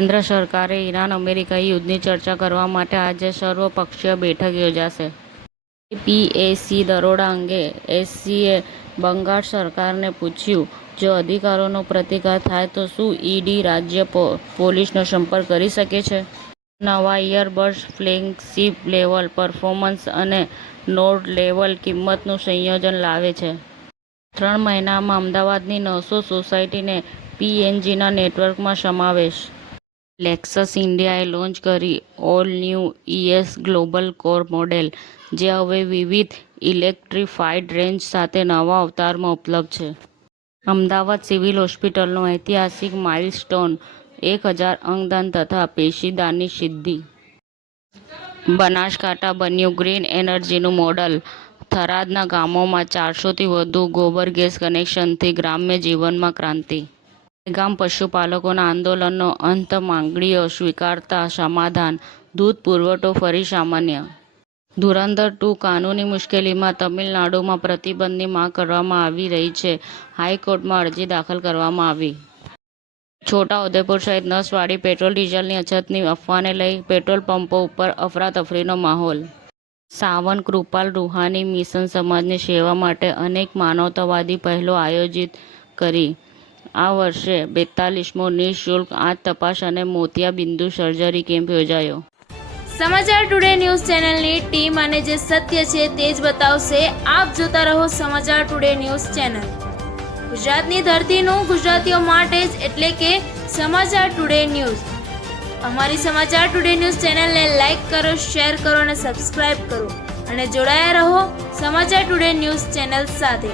કેન્દ્ર સરકારે Iran America યુદ્ધની ચર્ચા કરવા માટે આજે સર્વપક્ષીય બેઠક યોજાશે. પીએસી દરોડા અંગે એસસીએ બંગાળ સરકારને પૂછ્યું, જો અધિકારોનો પ્રતિઘાત થાય તો શું ઈડી રાજ્ય પોલીસનો સંપર્ક કરી શકે છે? નવા ઇયરબડ્સ ફ્લેગશિપ લેવલ પરફોર્મન્સ અને નોડ લેવલ કિંમતનું સંયોજન લાવે છે. 3 મહિનામાં અમદાવાદની 900 સોસાયટીને પીએનજીના નેટવર્કમાં સમાવેશ. લેક્સસ ઇન્ડિયાએ લોન્ચ કરી all new ES global core model, જે હવે વિવિધ ઇલેક્ટ્રિફાઇડ રેન્જ સાથે નવા અવતારમાં ઉપલબ્ધ છે. અમદાવાદ સિવિલ હોસ્પિટલનો ઐતિહાસિક માઇલસ્ટોન, 1000 અંગદાન તથા પેશીદાનની સિદ્ધિ. બનાસકાંઠા બન્યું ગ્રીન એનર્જીનું મોડલ, થરાદના ગામોમાં 400થી વધુ ગોબર ગેસ કનેક્શનથી ગ્રામ્ય જીવનમાં ક્રાંતિ. ગામ પશુપાલકોના આંદોલનનો અંત, માંગણીઓ સ્વીકારતા સમાધાન, દૂધ પુરવઠો ફરી સામાન્ય. ધુરંધર 2 કાનૂની મુશ્કેલીમાં, તમિલનાડુમાં પ્રતિબંધની માંગ કરવામાં આવી રહી છે. હાઈકોર્ટમાં અરજી દાખલ કરવામાં આવી. છોટાઉદેપુર સહિત નસવાડી પેટ્રોલ ડીઝલની અછતની અફવાને લઈ પેટ્રોલ પંપો ઉપર અફરાતફરીનો માહોલ. સાવન કૃપાલ રૂહાની મિશન સમાજની સેવા માટે અનેક માનવતાવાદી પહેલો આયોજિત કરી. આ વર્ષે 42મો નિઃશુલ્ક આંખ તપાસ અને મોતિયાબિંદુ સર્જરી કેમ્પ યોજાયો. સમાચાર ટુડે ન્યૂઝ ચેનલની ટીમ અને જે સત્ય છે તે જ બતાવશે. આપ જોતા રહો સમાચાર ટુડે ન્યૂઝ ચેનલ. ગુજરાતની ધરતીનું ગુજરાતીઓ માટે જ, એટલે કે સમાચાર ટુડે ન્યૂઝ. અમારી સમાચાર ટુડે ન્યૂઝ ચેનલને લાઈક કરો, શેર કરો અને સબસ્ક્રાઇબ કરો અને જોડાયા રહો સમાચાર ટુડે ન્યૂઝ ચેનલ સાથે.